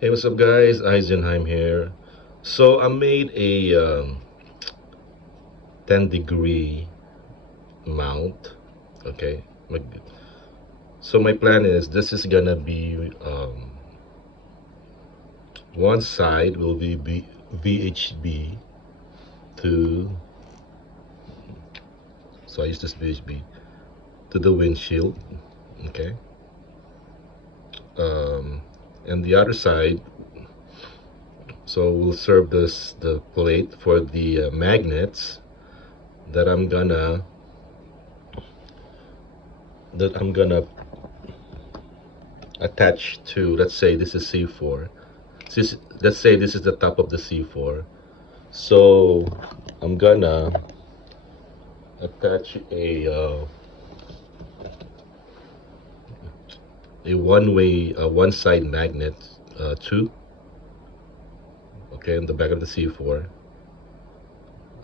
Hey, what's up, guys? Eisenheim here. So I made a 10-degree mount. Okay. So my plan is this is gonna be one side will be VHB to so I use this VHB to the windshield. Okay. Um, and the other side, so we'll serve this the plate for the magnets that I'm gonna attach to. Let's say this is C4. Let's say this is the top of the C4. So I'm gonna attach a one-way one side magnet to okay in the back of the C4.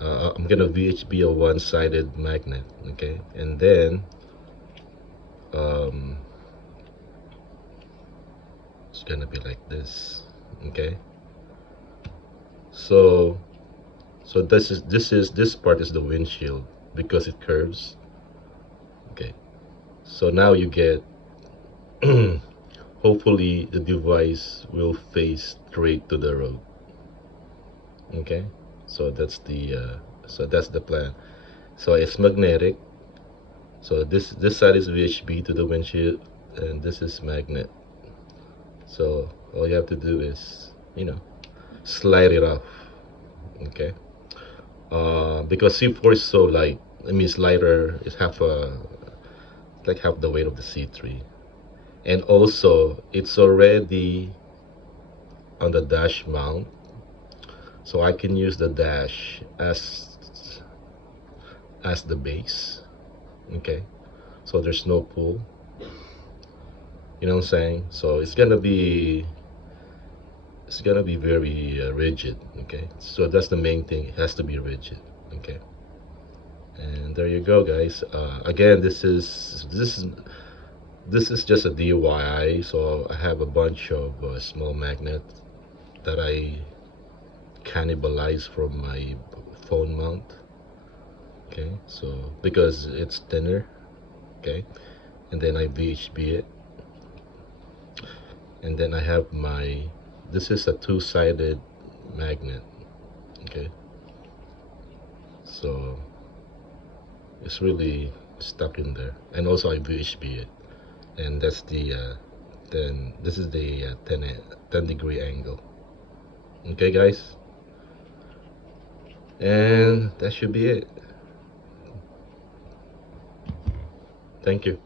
I'm gonna VHB a one-sided magnet. Okay, and then um, it's gonna be like this. Okay, so this part is the windshield because it curves. Okay, so now you get hopefully the device will face straight to the road. Okay, so that's the plan. So it's magnetic. So this side is VHB to the windshield, and this is magnet. So all you have to do is slide it off. Okay, because C4 is so light. I mean, it's lighter. It's like half the weight of the C3, and also it's already on the dash mount, so I can use the dash as the base. Okay, so there's no pull. You know what I'm saying? So it's gonna be very rigid. Okay, so that's the main thing. It has to be rigid. Okay, and there you go, guys. Again, this is just a DIY. So I have a bunch of small magnets that I cannibalize from my phone mount. Okay, so because it's thinner. Okay, and then I VHB it, and then I have my this is a two-sided magnet. Okay, so it's really stuck in there, and also I VHB it, and that's the then this is the 10 degree angle. Okay, guys, and that should be it. Thank you.